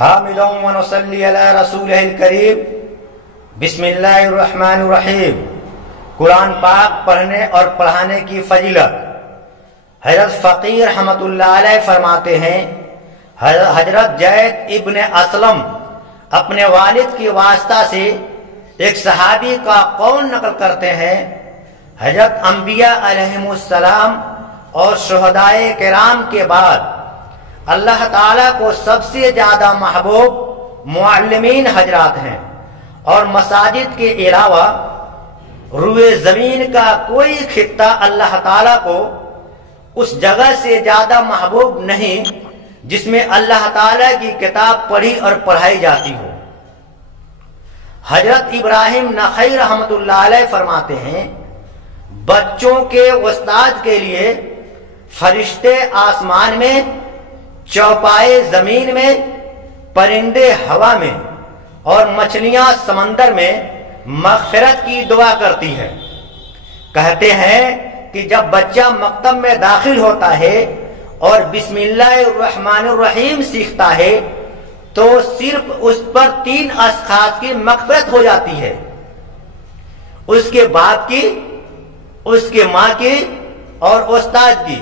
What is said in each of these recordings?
حامدًا ونصلي على رسوله الكريم بسم اللہ الرحمن الرحیم۔ قرآن پاک پڑھنے اور پڑھانے کی فضیلت۔ حضرت فقیر رحمۃ اللہ علیہ فرماتے ہیں، حضرت زید ابن اسلم اپنے والد کی واسطہ سے ایک صحابی کا قول نقل کرتے ہیں، حضرت انبیاء علیہم السلام اور شہدائے کرام کے بعد اللہ تعالیٰ کو سب سے زیادہ محبوب معلمین حضرات ہیں، اور مساجد کے علاوہ روئے زمین کا کوئی خطہ اللہ تعالیٰ کو اس جگہ سے زیادہ محبوب نہیں جس میں اللہ تعالیٰ کی کتاب پڑھی اور پڑھائی جاتی ہو۔ حضرت ابراہیم نخعی رحمۃ اللہ علیہ فرماتے ہیں، بچوں کے استاد کے لیے فرشتے آسمان میں، چوپائے زمین میں، پرندے ہوا میں اور مچھلیاں سمندر میں مغفرت کی دعا کرتی ہے۔ کہتے ہیں کہ جب بچہ مکتب میں داخل ہوتا ہے اور بسم اللہ الرحمن الرحیم سیکھتا ہے تو صرف اس پر 3 اشخاص کی مغفرت ہو جاتی ہے، اس کے باپ کی، اس کے ماں کی اور استاد کی۔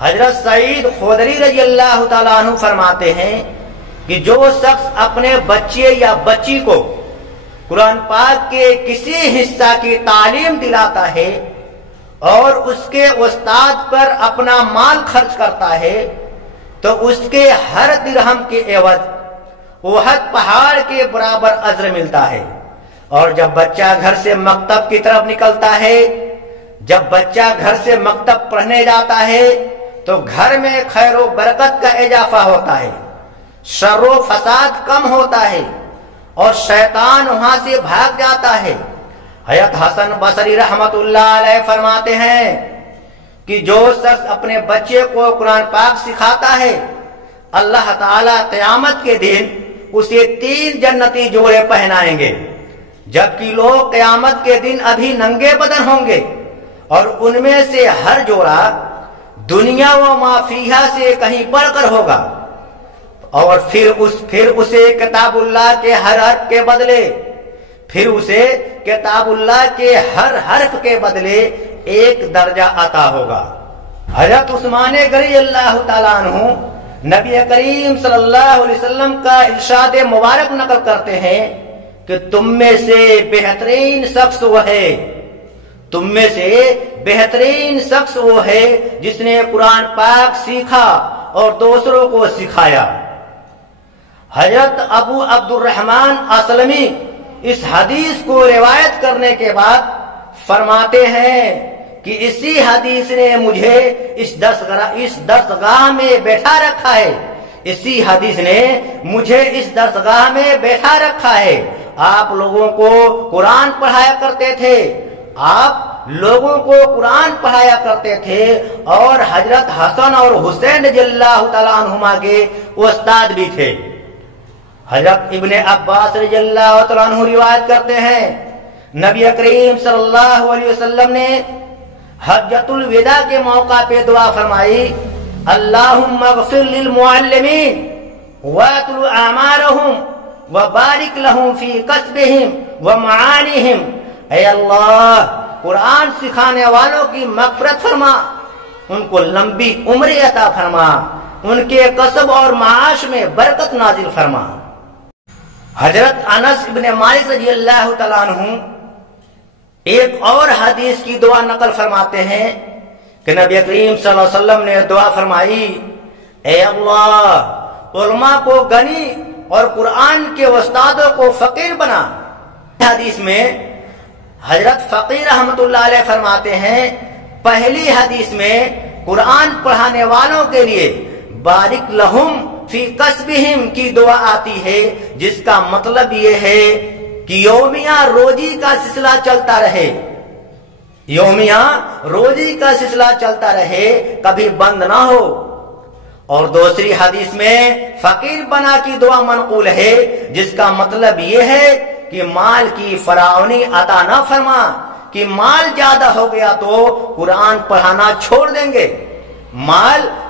حضرت سعید خدری رضی اللہ تعالیٰ عنہ فرماتے ہیں کہ جو شخص اپنے بچے یا بچی کو قرآن پاک کے کسی حصہ کی تعلیم دلاتا ہے اور اس کے استاد پر اپنا مال خرچ کرتا ہے تو اس کے ہر درہم کے عوض احد پہاڑ کے برابر اجر ملتا ہے۔ اور جب بچہ گھر سے مکتب کی طرف نکلتا ہے، جب بچہ گھر سے مکتب پڑھنے جاتا ہے تو گھر میں خیر و برکت کا اضافہ ہوتا ہے، شر و فساد کم ہوتا ہے اور شیطان وہاں سے بھاگ جاتا ہے۔ حضرت حسن بصری رحمت اللہ علیہ فرماتے ہیں کہ جو شخص اپنے بچے کو قرآن پاک سکھاتا ہے، اللہ تعالیٰ قیامت کے دن اسے 3 جنتی جوڑے پہنائیں گے، جبکہ لوگ قیامت کے دن ابھی ننگے بدن ہوں گے اور ان میں سے ہر جوڑا دنیا و ما فیہا سے کہیں بڑھ کر ہوگا، اور پھر اسے کتاب اللہ کے ہر حرف کے بدلے ہر حرف کے بدلے 1 درجہ عطا ہوگا۔ حضرت عثمان غنی اللہ تعالیٰ عنہ نبی کریم صلی اللہ علیہ وسلم کا ارشاد مبارک نقل کرتے ہیں کہ تم میں سے بہترین شخص وہ ہے جس نے قرآن پاک سیکھا اور دوسروں کو سکھایا۔ حضرت ابو عبد الرحمن اسلمی اس حدیث کو روایت کرنے کے بعد فرماتے ہیں کہ اسی حدیث نے مجھے اس درسگاہ میں بیٹھا رکھا ہے، آپ لوگوں کو قرآن پڑھایا کرتے تھے اور حضرت حسن اور حسین رضی اللہ تعالیٰ عنہما کے استاد بھی تھے۔ حضرت ابن عباس رضی اللہ تعالیٰ عنہ روایت کرتے ہیں، نبی کریم صلی اللہ علیہ وسلم نے حجۃ الوداع کے موقع پہ دعا فرمائی، اللہم اغفر للمعلمین واطل اعمارہم وبارک لہم فی کسبہم ومعانیہم۔ اے اللہ، قرآن سکھانے والوں کی مغفرت فرما، ان کو لمبی عمر عطا فرما، ان کے کسب اور معاش میں برکت نازل فرما۔ حضرت انس ابن مالک رضی اللہ تعالیٰ عنہ ایک اور حدیث کی دعا نقل فرماتے ہیں کہ نبی کریم صلی اللہ علیہ وسلم نے دعا فرمائی، اے اللہ، علماء کو غنی اور قرآن کے استادوں کو فقیر بنا۔ حدیث میں حضرت فقیر رحمت اللہ علیہ فرماتے ہیں، پہلی حدیث میں قرآن پڑھانے والوں کے لیے بارک لہم فی کسبہم کی دعا آتی ہے، جس کا مطلب یہ ہے کہ یومیہ روزی کا سلسلہ چلتا رہے، کبھی بند نہ ہو۔ اور دوسری حدیث میں فقیر بنا کی دعا منقول ہے، جس کا مطلب یہ ہے کہ مال کی فراوانی عطا نہ فرما، کہ مال زیادہ ہو گیا تو قرآن پڑھانا چھوڑ دیں گے، مال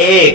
1,